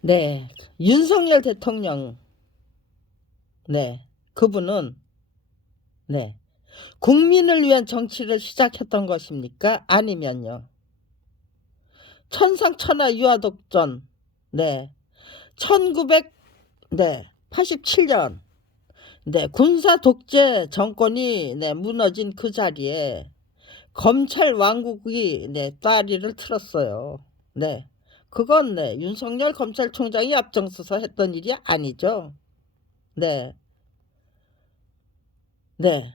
네, 윤석열 대통령, 네, 그분은, 네, 국민을 위한 정치를 시작했던 것입니까? 아니면요, 천상천하 유아독전, 네, 1900, 네, 87년, 네, 군사 독재 정권이 네, 무너진 그 자리에 검찰 왕국이 네, 따리를 틀었어요. 네, 그건 네, 윤석열 검찰총장이 앞장서서 했던 일이 아니죠. 네, 네.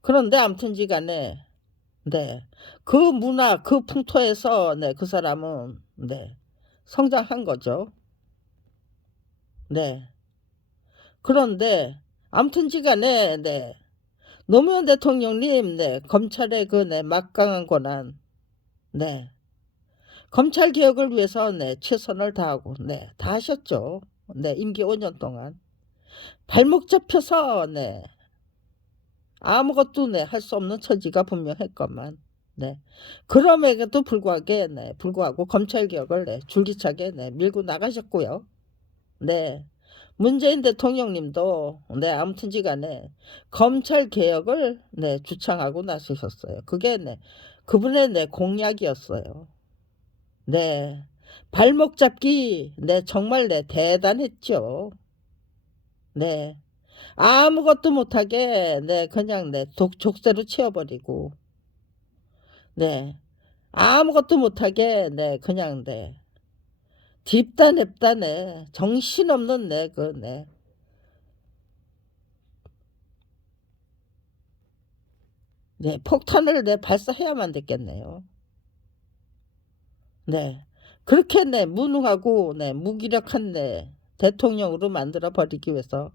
그런데 아무튼지간에 네, 그 문화, 그 풍토에서 네, 그 사람은 네, 성장한 거죠. 네. 그런데 아무튼지간에 네, 노무현 대통령님 네, 검찰의 그 네, 막강한 권한, 네, 검찰 개혁을 위해서 네, 최선을 다하고 네, 다 하셨죠. 네, 임기 5년 동안 발목 잡혀서 네, 아무것도 네, 할 수 없는 처지가 분명했건만 네. 그럼에도 불구하게 네, 불구하고 검찰 개혁을 네, 줄기차게 네, 밀고 나가셨고요. 네. 문재인 대통령님도 네, 아무튼지간에 검찰 개혁을 네, 주창하고 나서셨어요. 그게 네, 그분의 네, 공약이었어요. 네. 발목 잡기 네, 정말 네, 대단했죠. 네. 아무것도 못하게 네, 그냥 네, 족쇄로 채워버리고 네. 아무것도 못하게 네, 그냥 네. 딥다냅다네 정신없는 네, 폭탄을 발사해야만 됐겠네요. 네, 그렇게 무능하고 무기력한 대통령으로 만들어 버리기 위해서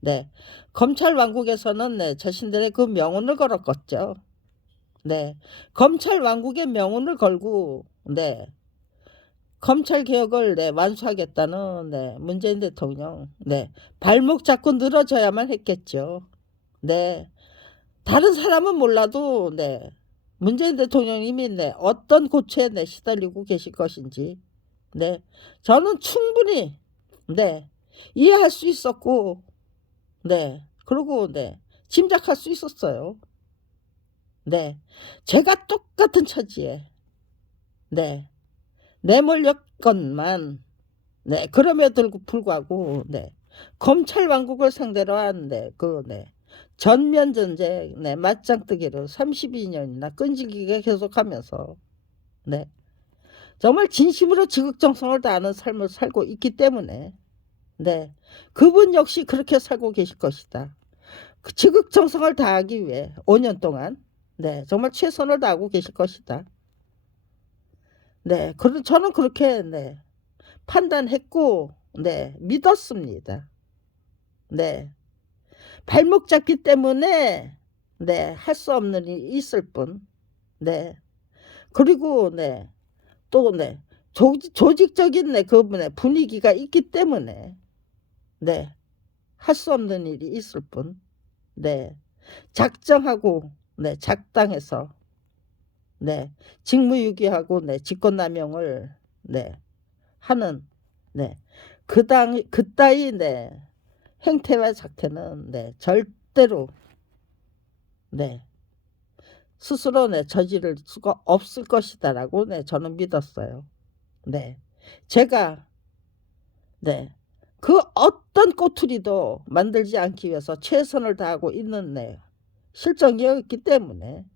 네, 검찰 왕국에서는 자신들의 그 명운을 걸었겠죠. 네, 검찰 왕국의 명운을 걸고 검찰 개혁을 완수하겠다는 문재인 대통령 발목 잡고 늘어져야만 했겠죠. 네. 다른 사람은 몰라도 문재인 대통령님이 어떤 고초에 시달리고 계실 것인지 저는 충분히 네, 이해할 수 있었고 그리고 짐작할 수 있었어요. 네, 제가 똑같은 처지에 내몰렸건만 그럼에도 불구하고 검찰 왕국을 상대로 한 전면 전쟁 맞짱뜨기를 32년이나 끈질기게 계속하면서 네 정말 진심으로 지극정성을 다하는 삶을 살고 있기 때문에 그분 역시 그렇게 살고 계실 것이다. 그 지극정성을 다하기 위해 5년 동안 정말 최선을 다하고 계실 것이다. 저는 그렇게 판단했고 믿었습니다. 네. 발목 잡기 때문에 할 수 없는 일이 있을 뿐. 네. 그리고 또 조직적인 그 분위기가 있기 때문에 할 수 없는 일이 있을 뿐. 작정하고 작당해서 직무유기하고 직권남용을 하는 그따위 행태와 작태는 절대로 스스로 저지를 수가 없을 것이다라고 저는 믿었어요. 제가 그 어떤 꼬투리도 만들지 않기 위해서 최선을 다하고 있는 실정이었기 때문에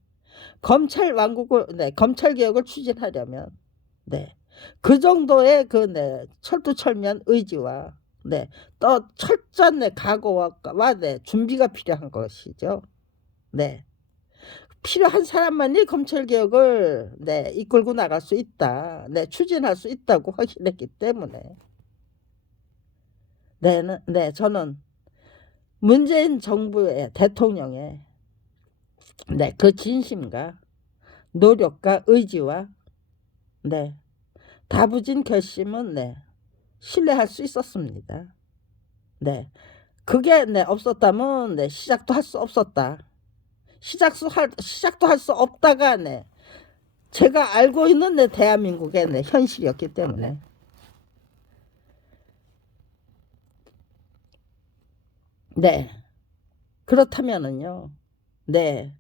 검찰 왕국을 검찰 개혁을 추진하려면 그 정도의 그 철두철미한 의지와 또 철저한 각오와 준비가 필요한 것이죠. 필요한 사람만이 검찰 개혁을 이끌고 나갈 수 있다. 추진할 수 있다고 확신했기 때문에 저는 문재인 정부의 대통령의 그 진심과 노력과 의지와 다부진 결심은 신뢰할 수 있었습니다. 그게 없었다면 시작도 할 수 없었다. 시작도 할 수 없다가 제가 알고 있는 대한민국의 현실이었기 때문에 네. 그렇다면은요. 네.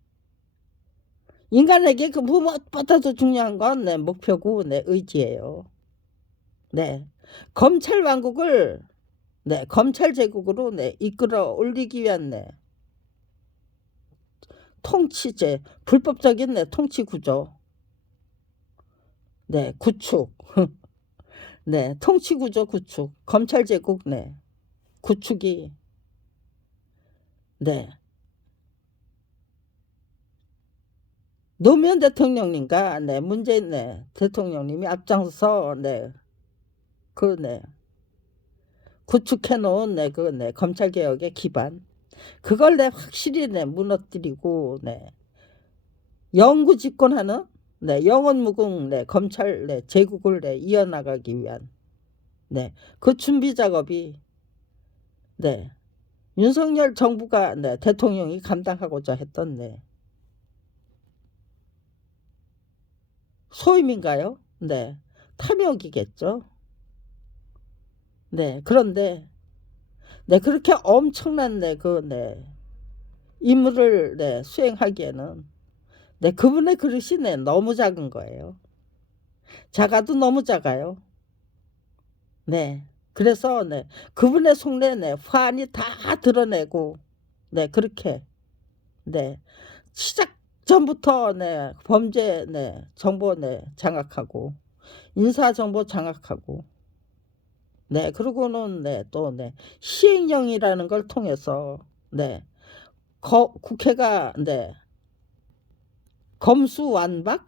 인간에게 그 무엇보다도 중요한 건 네, 목표고 네, 의지예요. 네. 검찰 왕국을 네, 검찰 제국으로 네, 이끌어 올리기 위한 네, 통치제, 불법적인 네, 통치 구조, 네, 구축, 네, 통치 구조 구축, 검찰 제국 네, 구축이 네, 노무현 대통령님과 네, 문재인 네, 대통령님이 앞장서서 네, 그 네, 구축해 놓은 네, 그 네, 검찰 개혁의 기반, 그걸 내 확실히 내 무너뜨리고 내 영구 집권하는 네 영원무궁 네 검찰 네 제국을 네 이어나가기 위한 네그 준비 작업이 네 윤석열 정부가 네 대통령이 감당하고자 했던 네 소임인가요? 네 탐욕이겠죠. 네 그런데 네 그렇게 엄청난 네그 임무를 네 수행하기에는 네 그분의 그릇이 네 너무 작은 거예요. 작아도 너무 작아요. 네. 그래서 네. 그분의 속내 네. 화안이 다 드러내고 네. 그렇게 네. 시작 전부터 네. 범죄 네. 정보 네. 장악하고 인사 정보 장악하고 네. 그러고는 네. 또 네. 시행령이라는 걸 통해서 네. 국회가 네. 검수완박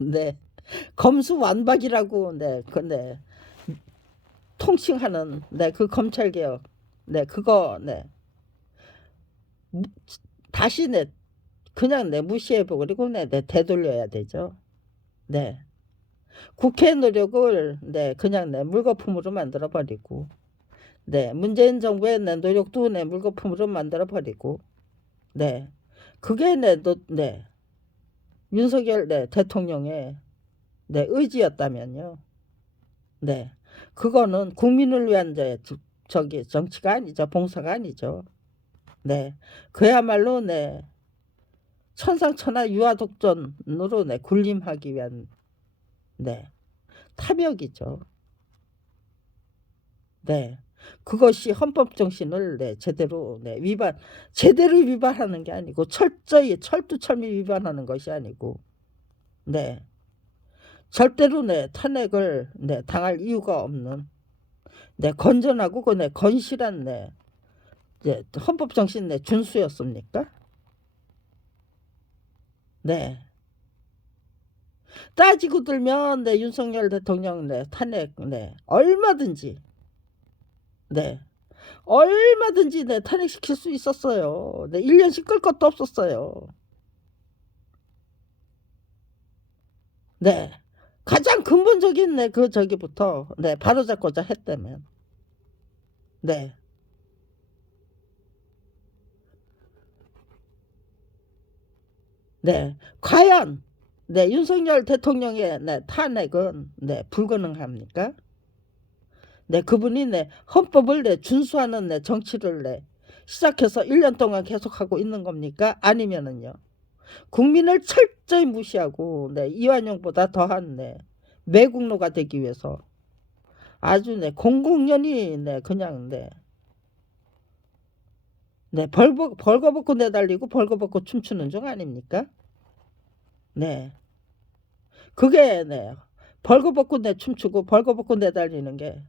네. 검수완박이라고 네. 근데 통칭하는 네. 그 검찰 개혁 네. 그거 네. 다시 내 그냥 내 무시해버리고 내 되돌려야 되죠. 네. 국회 노력을 네 그냥 내 물거품으로 만들어 버리고 네 문재인 정부의 내 노력도 내 물거품으로 만들어 버리고 네 그게 네 윤석열 네 대통령의 네 의지였다면요. 네 그거는 국민을 위한 저기 정치가 아니죠. 봉사가 아니죠. 네 그야말로 네 천상천하 유아독존으로 네 군림하기 위한 네 탐욕이죠. 네 그것이 헌법 정신을 네 제대로 네 제대로 위반하는 게 아니고 철저히 철두철미 위반하는 것이 아니고 네 절대로 네 탄핵을 네 당할 이유가 없는 네 건전하고 그 네 건실한 네 이제 헌법 정신 네 준수였습니까? 네 따지고 들면 네 윤석열 대통령 네 탄핵 네 얼마든지 네 얼마든지 네 탄핵시킬 수 있었어요. 네 1년씩 끌 것도 없었어요. 네 가장 근본적인 네 그 저기부터 네 바로잡고자 했다면 네 네 과연 네 윤석열 대통령의 네 탄핵은 네 불가능합니까? 네 그분이 네 헌법을 네 준수하는 네 정치를 네 시작해서 1년 동안 계속하고 있는 겁니까? 아니면은요 국민을 철저히 무시하고 네 이완용보다 더한 네 매국노가 되기 위해서 아주 네 공공연히 네 그냥 네 벌거벗고 내달리고 벌거벗고 춤추는 중 아닙니까? 네 그게 네 벌거벗고 내 춤추고 벌거벗고 내달리는 게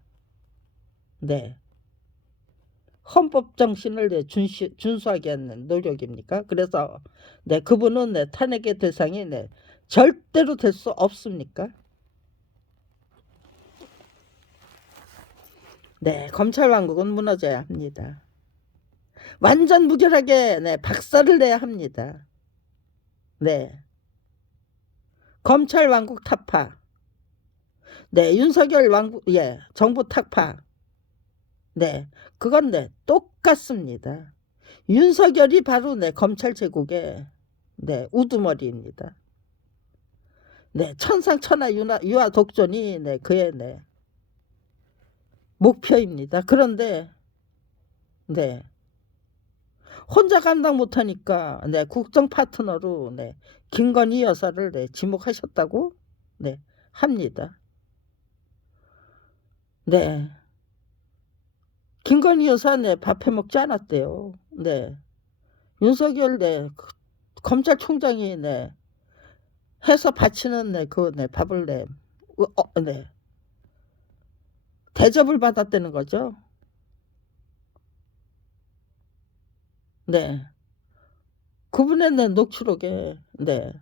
네 헌법 정신을 네 준수하게 하는 노력입니까? 그래서 네 그분은 네 탄핵의 대상이 네 절대로 될 수 없습니까? 네 검찰 왕국은 무너져야 합니다. 완전 무결하게 네 박살을 내야 합니다. 네 검찰 왕국 타파 네 윤석열 왕국 예 정부 타파 네 그건 네 똑같습니다. 윤석열이 바로 네 검찰 제국의 네 우두머리입니다. 네 천상천하 유아 독존이 네 그의 네 목표입니다. 그런데 네 혼자 감당 못하니까 네, 국정 파트너로 네, 김건희 여사를 네, 지목하셨다고 네, 합니다. 네. 김건희 여사 네, 밥해 먹지 않았대요. 네. 윤석열 네, 검찰총장이 네, 해서 바치는 네, 그 네, 밥을 네, 네, 대접을 받았다는 거죠. 네. 그분의 네, 녹취록에 네,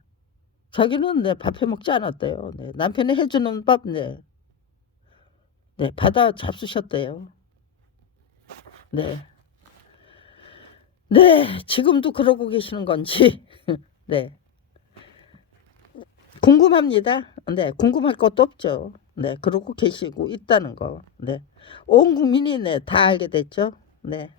자기는 네, 밥해 먹지 않았대요. 네, 남편이 해주는 밥 네, 네, 받아 잡수셨대요. 네. 네, 지금도 그러고 계시는 건지, 네, 궁금합니다. 네, 궁금할 것도 없죠. 네, 그러고 계시고 있다는 거. 네, 온 국민이 네, 다 알게 됐죠. 네.